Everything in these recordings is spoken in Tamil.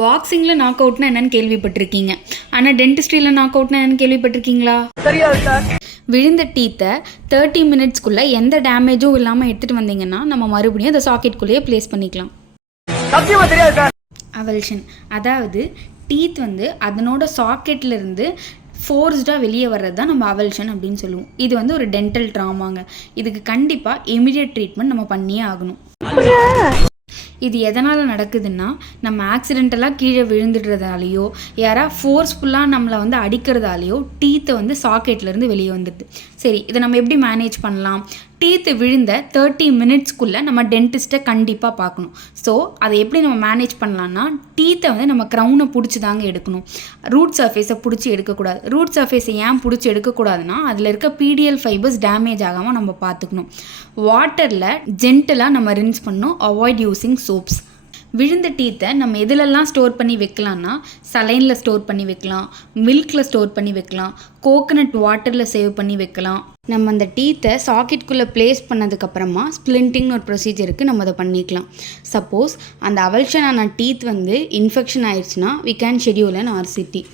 பாக்ஸிங்கில் நாக் அவுட்னா என்னன்னு கேள்விப்பட்டிருக்கீங்க, ஆனால் டென்டிஸ்ட்ரியில் நாக் அவுட்னா என்னன்னு கேள்விப்பட்டிருக்கீங்களா? தெரியாது சார். விழுந்த டீத்தை 30 மினிட்ஸ்க்குள்ளே எந்த டேமேஜும் இல்லாமல் எடுத்துகிட்டு வந்தீங்கன்னா நம்ம மறுபடியும் அந்த சாக்கெட்குள்ளேயே ப்ளேஸ் பண்ணிக்கலாம். சத்தியமா தெரியாது சார். அவல்ஷன் அதாவது டீத் அதனோட சாக்கெட்லேருந்து ஃபோர்ஸ்டாக வெளியே வர்றது தான் நம்ம அவல்ஷன் அப்படின்னு சொல்லுவோம். இது ஒரு டென்டல் ட்ராமாங்க. இதுக்கு கண்டிப்பாக இமீடியட் ட்ரீட்மெண்ட் நம்ம பண்ணியே ஆகணும். இது எதனால் நடக்குதுன்னா, நம்ம ஆக்சிடென்டலாக கீழே விழுந்துடுறதாலேயோ யாராவது ஃபோர்ஸ்ஃபுல்லாக நம்மளை அடிக்கிறதாலேயோ டீத்தை சாக்கெட்லேருந்து வெளியே வந்துடுது. சரி, இதை நம்ம எப்படி மேனேஜ் பண்ணலாம்? டீத்து விழுந்த 30 மினிட்ஸ்க்குள்ளே நம்ம டென்டிஸ்ட்டை கண்டிப்பாக பார்க்கணும். ஸோ அதை எப்படி நம்ம மேனேஜ் பண்ணலான்னா, டீத்தை நம்ம க்ரௌனை பிடிச்சி தாங்க எடுக்கணும். ரூட் சர்ஃபேஸை பிடிச்சி எடுக்கக்கூடாது. ரூட் சர்ஃபேஸை ஏன் பிடிச்சி எடுக்கக்கூடாதுன்னா, அதில் இருக்க PDL ஃபைபர்ஸ் டேமேஜ் ஆகாமல் நம்ம பார்த்துக்கணும். வாட்டரில் ஜென்டலாக நம்ம ரின்ஸ் பண்ணணும். Avoid using soaps. விழுந்த டீத்தை நம்ம எதுலெல்லாம் ஸ்டோர் பண்ணி வைக்கலாம்னா, சலைனில் ஸ்டோர் பண்ணி வைக்கலாம், மில்கில் ஸ்டோர் பண்ணி வைக்கலாம், கோகனட் வாட்டரில் சேவ் பண்ணி வைக்கலாம். நம்ம அந்த டீத்தை சாக்கெட்குள்ளே ப்ளேஸ் பண்ணதுக்கப்புறமா ஸ்ப்ளிண்டிங்னு ஒரு ப்ரொசீஜருக்கு நம்ம அதை பண்ணிக்கலாம். சப்போஸ் அந்த அவல்ஷனான டீத் இன்ஃபெக்ஷன் ஆயிடுச்சுன்னா we can schedule an RCT.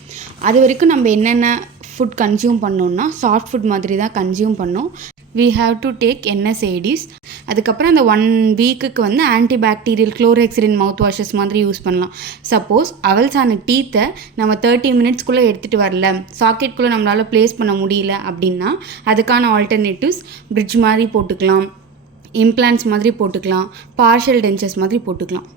அது வரைக்கும் நம்ம என்னென்ன ஃபுட் கன்சியூம் பண்ணோம்னா, சாஃப்ட் ஃபுட் மாதிரி தான் கன்சியூம் பண்ணோம். we have to take NSAIDs. அதுக்கப்புறம் அந்த 1 வீக்குக்கு ஆன்டிபாக்டீரியல் குளோரெக்சிடின் மவுத் வாஷஸ் மாதிரி யூஸ் பண்ணலாம். சப்போஸ் அவல்ஸான டீத்தை நம்ம 30 மினிட்ஸ்க்குள்ளே எடுத்துகிட்டு வரல, சாக்கெட்குள்ளே நம்மளால் ப்ளேஸ் பண்ண முடியல அப்படின்னா அதுக்கான ஆல்டர்னேட்டிவ்ஸ் பிரிட்ஜ் மாதிரி போட்டுக்கலாம், இம்ப்ளான்ட்ஸ் மாதிரி போட்டுக்கலாம், பார்ஷியல் டென்ச்சர்ஸ் மாதிரி போட்டுக்கலாம்.